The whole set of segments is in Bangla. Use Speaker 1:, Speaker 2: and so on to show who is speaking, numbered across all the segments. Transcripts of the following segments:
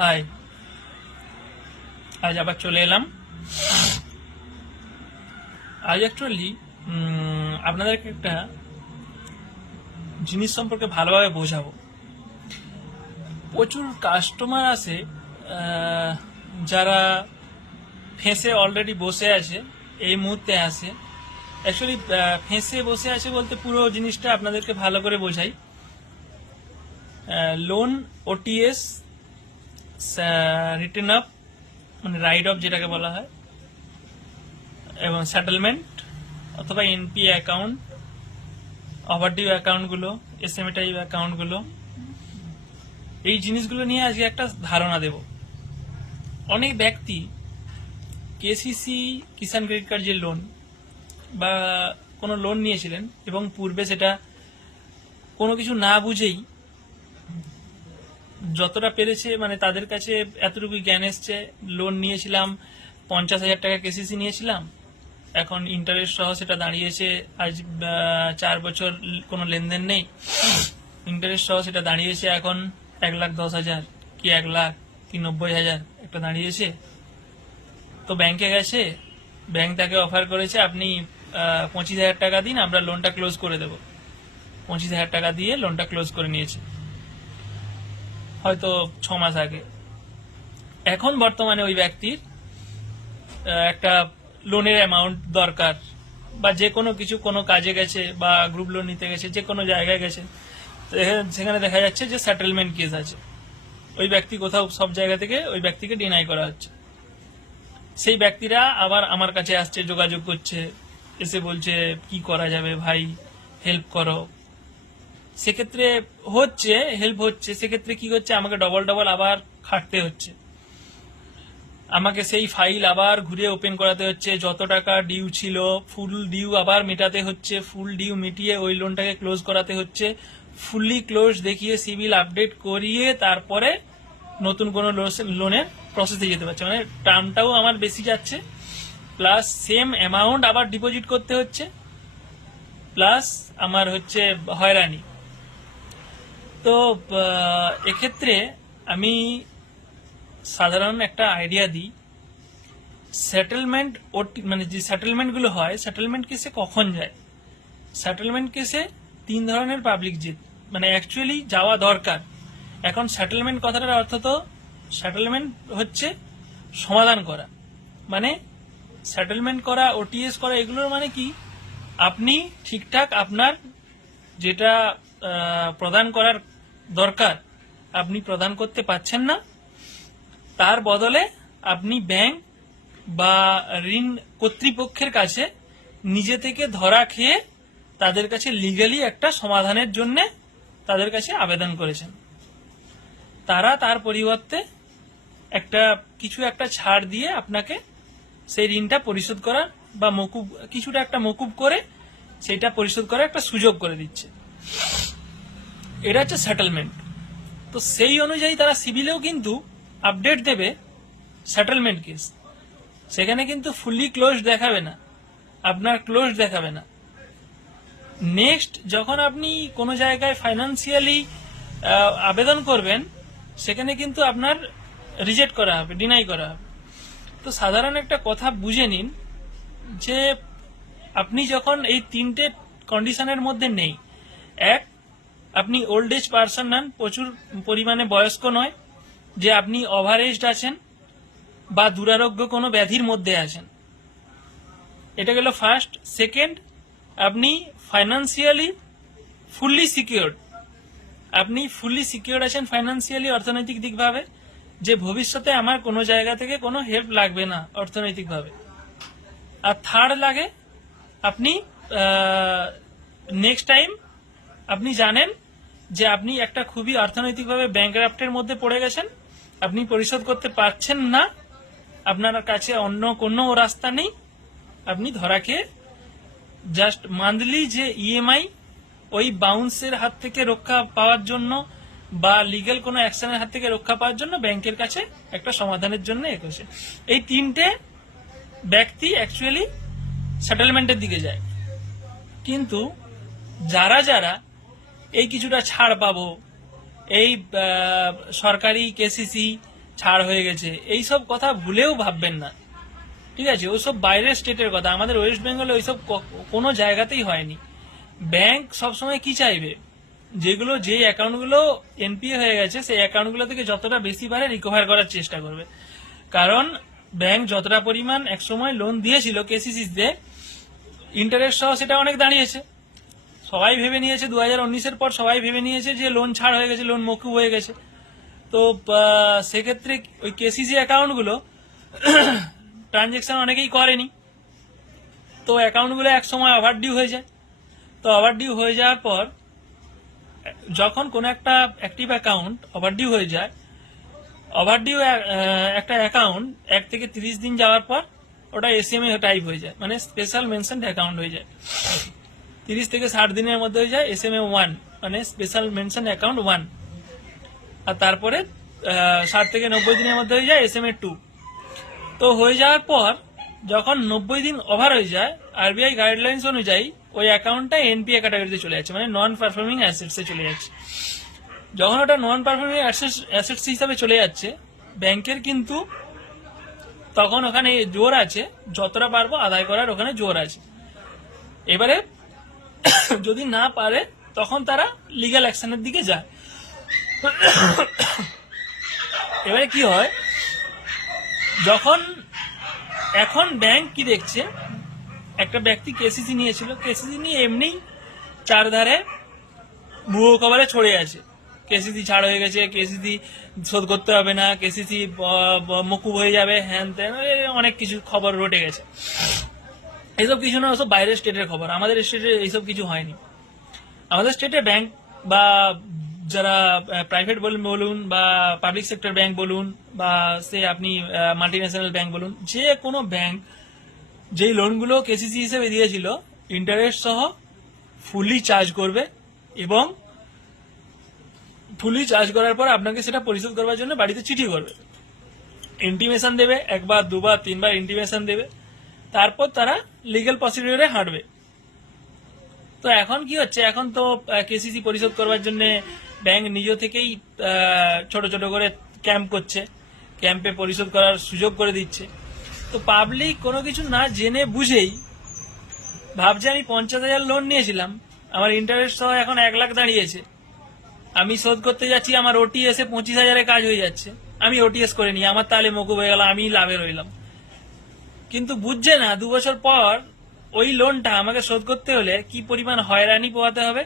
Speaker 1: হাই। আজ আবার চলে এলাম। আজ অ্যাকচুয়ালি আপনাদেরকে একটা জিনিস সম্পর্কে ভালোভাবে বোঝাবো। প্রচুর কাস্টমার আহ, যারা ফেঁসে অলরেডি বসে আছে এই মুহূর্তে আসে অ্যাকচুয়ালি ফেঁসে বসে আছে বলতে পুরো জিনিসটা আপনাদেরকে ভালো করে বোঝাই। লোন ওটিএস রিটার্ন আপ মানে রাইড অফ যেটাকে বলা হয়, এবং সেটেলমেন্ট অথবা এনপি অ্যাকাউন্ট ওভারডিউ অ্যাকাউন্টগুলো এসএমএ টাইপ অ্যাকাউন্টগুলো এই জিনিসগুলো নিয়ে আজকে একটা ধারণা দেব। অনেক ব্যক্তি কেসিসি কিষাণ ক্রেডিট কার্ড যে লোন বা কোনো লোন নিয়েছিলেন এবং পূর্বে সেটা কোনো কিছু না বুঝেই যতটা পেরেছে মানে তাদের কাছে এতটুকু জ্ঞান এসছে। লোন নিয়েছিলাম, পঞ্চাশ হাজার টাকা কেসিসি নিয়েছিলাম। এখন ইন্টারেস্ট সহ সেটা দাঁড়িয়েছে। আজ চার বছর কোনো লেনদেন নেই। ইন্টারেস্ট সহ সেটা দাঁড়িয়েছে এখন এক লাখ দশ হাজার, কি এক লাখ, কি নব্বই হাজার, একটা দাঁড়িয়েছে। তো ব্যাংকে গেছে ব্যাংক তাকে অফার করেছে, আপনি পঁচিশ হাজার টাকা দিন, আমরা লোনটা ক্লোজ করে দেবো। পঁচিশ হাজার টাকা দিয়ে লোনটা ক্লোজ করে নিয়েছে। হয়তো ছ মাস আগে। এখন বর্তমানে ওই ব্যক্তির একটা লোনের অ্যামাউন্ট দরকার বা যে কোনো কিছু কোনো কাজে গেছে বা গ্রুপ লোন নিতে গেছে, যে কোনো জায়গায় গেছে সেখানে দেখা যাচ্ছে যে সেটেলমেন্ট কেস আছে। ওই ব্যক্তি কোথাও সব জায়গা থেকে ওই ব্যক্তিকে ডিনাই করা হচ্ছে। সেই ব্যক্তিরা আবার আমার কাছে আসছে, যোগাযোগ করছে, এসে বলছে, কি করা যাবে ভাই? হেল্প করো। সেক্ষেত্রে হচ্ছে হেল্প হচ্ছে, সেক্ষেত্রে কি হচ্ছে, আমাকে ডবল ডবল আবার খাটতে হচ্ছে। আমাকে সেই ফাইল আবার ঘুরে ওপেন করাতে হচ্ছে, যত টাকা ডিউ ছিল ফুল ডিউ আবার মেটাতে হচ্ছে ফুল ডিউ মিটিয়ে ওই লোনটাকে ক্লোজ করাতে হচ্ছে ফুললি ক্লোজ দেখিয়ে সিভিল আপডেট করিয়ে তারপরে নতুন কোনো লোনের প্রসেসে যেতে পারছে। মানে টার্মটাও আমার বেশি যাচ্ছে প্লাস সেম অ্যামাউন্ট আবার ডিপোজিট করতে হচ্ছে প্লাস আমার হচ্ছে হয়রানি। তো এক্ষেত্রে আমি সাধারণ একটা আইডিয়া দিই। সেটেলমেন্ট মানে যে সেটেলমেন্টগুলো হয় সেটেলমেন্ট কেসে কখন যায়? সেটেলমেন্ট কেসে তিন ধরনের পাবলিক জিত মানে অ্যাকচুয়ালি যাওয়া দরকার। এখন সেটেলমেন্ট কথাটার অর্থ তো সেটেলমেন্ট হচ্ছে সমাধান করা। মানে সেটেলমেন্ট করা ওটিএস করা, এগুলোর মানে কি? আপনি ঠিকঠাক আপনার যেটা প্রদান করার দরকার আপনি প্রদান করতে পারছেন না, তার বদলে আপনি ব্যাংক বা ঋণ কর্তৃপক্ষের কাছে নিজে থেকে ধরা খেয়ে তাদের কাছে লিগালি একটা সমাধানের জন্য তাদের কাছে আবেদন করেছেন। তারা তার পরিবর্তে একটা, কিছু একটা ছাড় দিয়ে আপনাকে সেই ঋণটা পরিশোধ করার বা মকুব, কিছুটা একটা মকুব করে সেটা পরিশোধ করার একটা সুযোগ করে দিচ্ছে। এটা হচ্ছে সেটেলমেন্ট তো সেই অনুযায়ী তারা সিভিলেও কিন্তু আপডেট দেবে সেটেলমেন্ট কেস সেখানে কিন্তু ফুললি ক্লোজ দেখাবে না। আপনার ক্লোজ দেখাবে না। নেক্সট যখন আপনি কোনো জায়গায় ফাইন্যান্সিয়ালি আবেদন করবেন, সেখানে কিন্তু আপনার রিজেক্ট করা হবে ডিনাই করা হবে। তো সাধারণ একটা কথা বুঝে নিন যে আপনি যখন এই তিনটে কন্ডিশনের মধ্যে নেই, এক আপনি ওল্ড এজ পার্সন নন প্রচুর পরিমাণে বয়স্ক নয়, যে আপনি ওভার এজড আছেন বা দুরারোগ্য কোনো ব্যাধির মধ্যে আছেন। এটা গেল ফার্স্ট সেকেন্ড আপনি ফাইন্যান্সিয়ালি ফুললি সিকিউরড আপনি ফুললি সিকিউর আছেন ফাইন্যান্সিয়ালি অর্থনৈতিক দিকভাবে, যে ভবিষ্যতে আমার কোনো জায়গা থেকে কোনো হেল্প লাগবে না অর্থনৈতিকভাবে। আর থার্ড লাগে, আপনি নেক্সট টাইম আপনি জানেন যে আপনি একটা খুবই অর্থনৈতিকভাবে ব্যাংক্রাফ্টের মধ্যে পড়ে গেছেন। আপনি পরিশোধ করতে পারছেন না। আপনার কাছে অন্য কোনো রাস্তা নেই। আপনি ধরা খেয়ে জাস্ট মান্থলি যে ইএমআই ওই বাউন্সের হাত থেকে রক্ষা পাওয়ার জন্য বা লিগেল কোনো অ্যাকশনের হাত থেকে রক্ষা পাওয়ার জন্য ব্যাংকের কাছে একটা সমাধানের জন্য এগোছে। এই তিনটে ব্যক্তি অ্যাকচুয়ালি সেটেলমেন্টের দিকে যায়। কিন্তু যারা যারা এই কিছুটা ছাড় পাবো। এই সরকারি কেসিসি ছাড় হয়ে গেছে। এই সব কথা ভুলেও ভাববেন না। ঠিক আছে? ওইসব বাইরের স্টেটের কথা। আমাদের ওয়েস্ট বেঙ্গলে ওইসব কোনো জায়গাতেই হয়নি। ব্যাংক সবসময় কি চাইবে? যেগুলো, যে অ্যাকাউন্টগুলো এনপিএ হয়ে গেছে, সেই অ্যাকাউন্টগুলো থেকে যতটা বেশি পারে রিকভার করার চেষ্টা করবে। কারণ, ব্যাংক যতটা পরিমাণ একসময় লোন দিয়েছিল কেসিসিতে ইন্টারেস্ট সহ সেটা অনেক দাঁড়িয়েছে। সবাই ভেবে নিয়েছে দু হাজার উনিশের পর সবাই ভেবে নিয়েছে যে লোন ছাড় হয়ে গেছে লোন মকুব হয়ে গেছে। তো সেক্ষেত্রে ওই কেসিসি অ্যাকাউন্টগুলো ট্রানজেকশন অনেকেই করেনি। তো অ্যাকাউন্টগুলো এক সময় ওভারডিউ হয়ে যায়। তো ওভারডিউ হয়ে যাওয়ার পর, যখন কোনো একটা অ্যাক্টিভ অ্যাকাউন্ট ওভারডিউ হয়ে যায় ওভারডিউ একটা অ্যাকাউন্ট এক থেকে তিরিশ দিন যাওয়ার পর ওটা এসএমএ টাইপ হয়ে যায় মানে স্পেশাল মেনশন অ্যাকাউন্ট হয়ে যায়। তিরিশ থেকে ষাট দিনের মধ্যে হয়ে যায় এস এম এ ওয়ান মানে স্পেশাল মেনশন অ্যাকাউন্ট ওয়ান আর তারপরে ষাট থেকে নব্বই দিনের মধ্যে হয়ে যায় এস এম এ টু তো হয়ে যাওয়ার পর, যখন নব্বই দিন ওভার হয়ে যায় আরবিআই গাইডলাইন্স অনুযায়ী ওই অ্যাকাউন্টটা এনপিএ ক্যাটাগরিতে চলে যাচ্ছে মানে নন পারফর্মিং অ্যাসেটসে চলে যাচ্ছে। যখন ওটা নন পারফর্মিং অ্যাসেটস হিসাবে চলে যাচ্ছে, ব্যাংকের কিন্তু তখন ওখানে জোর আছে, যতটা পারব আদায় করার ওখানে জোর আছে। এবারে যদি না পারে, তখন তারা লিগ্যাল অ্যাকশনের দিকে যায়। এবারে কি হয়? যখন, এখন ব্যাংক কি দেখছে? একটা ব্যক্তি কেসিসি নিয়েছিল। কেসিসি নিয়ে এমনি চারধারে ভুয়ো খবরে ছড়ে আছে। কেসিসি ছাড় হয়ে গেছে কেসিসি শোধ করতে হবে না কেসিসি মকুব হয়ে যাবে, হ্যান ত্যান অনেক কিছু খবর রটে গেছে। এইসব কিছু না, ওসব বাইরের স্টেটের খবর। আমাদের স্টেটে এইসব কিছু হয়নি। আমাদের স্টেটে ব্যাংক বা যারা প্রাইভেট বলুন বা পাবলিক সেক্টর ব্যাংক বলুন বা সে আপনি মাল্টি ন্যাশনাল ব্যাংক বলুন, যে কোনো ব্যাংক যেই লোনগুলো কেসিসি হিসেবে দিয়েছিল ইন্টারেস্ট সহ ফুলি চার্জ করবে এবং ফুলি চার্জ করার পর আপনাকে সেটা পরিশোধ করবার জন্য বাড়িতে চিঠি করবে। ইন্টিমেশন দেবে, একবার, দুবার, তিনবার ইন্টিমেশন দেবে। তারপর তারা লিগেল প্রসিডিওরে হাঁটবে। তো এখন কি হচ্ছে? এখন তো কেসিসি পরিশোধ করবার জন্য ব্যাংক নিজ থেকেই ছোট ছোট করে ক্যাম্প করছে। ক্যাম্পে পরিশোধ করার সুযোগ করে দিচ্ছে। তো পাবলিক কোনো কিছু না জেনে বুঝেই ভাবছে, আমি পঞ্চাশ হাজার লোন নিয়েছিলাম। আমার ইন্টারেস্ট সহ এখন এক লাখ দাঁড়িয়েছে। আমি শোধ করতে যাচ্ছি, আমার ওটি এসে পঁচিশ হাজারে কাজ হয়ে যাচ্ছে। আমি ওটিএস করে নিই, আমার তাহলে মকুব হয়ে গেল আমি লাভে রইলাম। কিন্তু বুঝছে না, দু বছর পর ওই লোনটা আমাকে শোধ করতে হলে কি পরিমাণ হয়রানি পোহাতে হবে?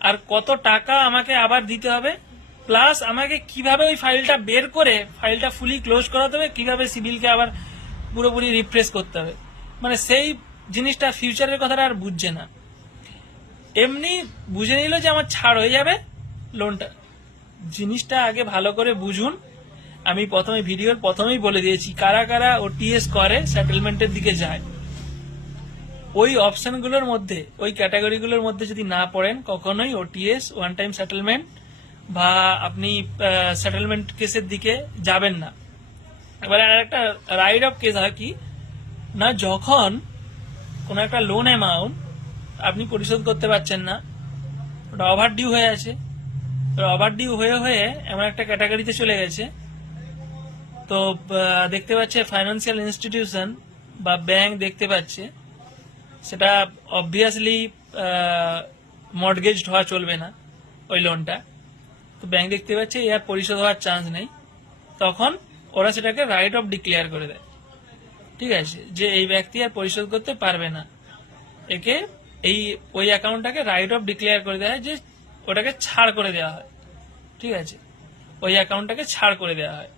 Speaker 1: আর কত টাকা আমাকে আবার দিতে হবে? প্লাস আমাকে কীভাবে ওই ফাইলটা বের করে ফাইলটা ফুলি ক্লোজ করাতে হবে? কীভাবে সিভিলকে আবার পুরোপুরি রিফ্রেশ করতে হবে? মানে সেই জিনিসটা ফিউচারের কথাটা আর বুঝছে না। এমনি বুঝে নিল যে আমার ছাড় হয়ে যাবে লোনটা জিনিসটা আগে ভালো করে বুঝুন। আমি প্রথমে ভিডিওর প্রথমেই বলে দিয়েছি, কারা কারা ওটিএস করে সেটেলমেন্টের দিকে যায়। ওই অপশনগুলোর মধ্যে, ওই ক্যাটাগরিগুলোর মধ্যে যদি না পড়েন, কখনোই ওটিএস ওয়ান টাইম সেটেলমেন্ট বা আপনি সেটেলমেন্ট কেসের দিকে যাবেন না। এবারে আর একটা রাইড অফ কেস হয় কি, না, যখন কোনো একটা লোন অ্যামাউন্ট আপনি পরিশোধ করতে পারছেন না, ওটা ওভার ডিউ হয়ে আছে। ওভার ডিউ হয়ে হয়ে এমন একটা ক্যাটাগরিতে চলে গেছে তো দেখতে পাচ্ছে ফাইন্যান্সিয়াল ইনস্টিটিউশন বা ব্যাংক দেখতে পাচ্ছে, সেটা অবভিয়াসলি মর্টগেজ হওয়া চলবে না, ওই লোনটা তো ব্যাংক দেখতে পাচ্ছে এর পরিশোধ হওয়ার চান্স নেই। তখন ওরা সেটাকে রাইট অফ ডিক্লেয়ার করে দেয়। ঠিক আছে? যে এই ব্যক্তি আর পরিশোধ করতে পারবে না। একে এই, ওই অ্যাকাউন্টটাকে রাইট অফ ডিক্লেয়ার করে দেওয়া হয় যে ওটাকে ছাড় করে দেওয়া হয়। ঠিক আছে? ওই অ্যাকাউন্টটাকে ছাড় করে দেওয়া হয়।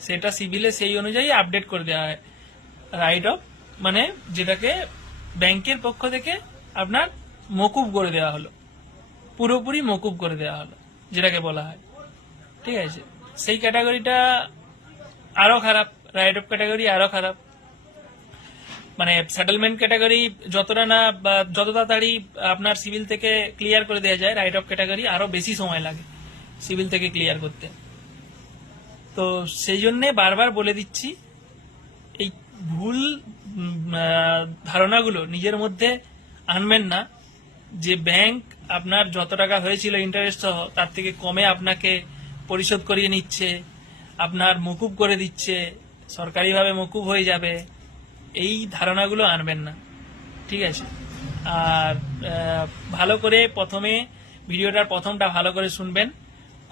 Speaker 1: সেটা সিভিলে সেই অনুযায়ী আপডেট করে দেওয়া হয়। রাইট অফ মানে যেটাকে ব্যাংকের পক্ষ থেকে আপনার মকুব করে দেওয়া হলো। পুরোপুরি মকুব করে দেওয়া হলো, যেটাকে বলা হয়। ঠিক আছে? সেই ক্যাটাগরিটা আরও খারাপ রাইট অফ ক্যাটাগরি আরও খারাপ। মানে সেটেলমেন্ট ক্যাটাগরি যতটা না বা যত তাড়াতাড়ি আপনার সিভিল থেকে ক্লিয়ার করে দেওয়া যায় রাইট অফ ক্যাটাগরি আরও বেশি সময় লাগে সিভিল থেকে ক্লিয়ার করতে। তো সেই জন্যে বারবার বলে দিচ্ছি, এই ভুল ধারণাগুলো নিজের মধ্যে আনবেন না। যে ব্যাংক আপনার যত টাকা হয়েছিল ইন্টারেস্ট সহ, তার থেকে কমে আপনাকে পরিশোধ করিয়ে নিচ্ছে, আপনার মুকুব করে দিচ্ছে, সরকারিভাবে মুকুব হয়ে যাবে, এই ধারণাগুলো আনবেন না। ঠিক আছে? আর ভালো করে প্রথমে ভিডিওটার প্রথমটা ভালো করে শুনবেন।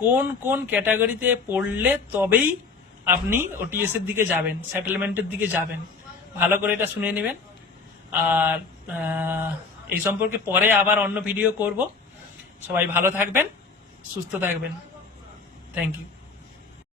Speaker 1: কোন কোন ক্যাটাগরিতে পড়লে তবেই আপনি ওটিএস এর দিকে যাবেন সেটেলমেন্টের দিকে যাবেন। ভালো করে এটা শুনে নেবেন। আর এই সম্পর্কে পরে আবার অন্য ভিডিও করব। সবাই ভালো থাকবেন, সুস্থ থাকবেন। Thank you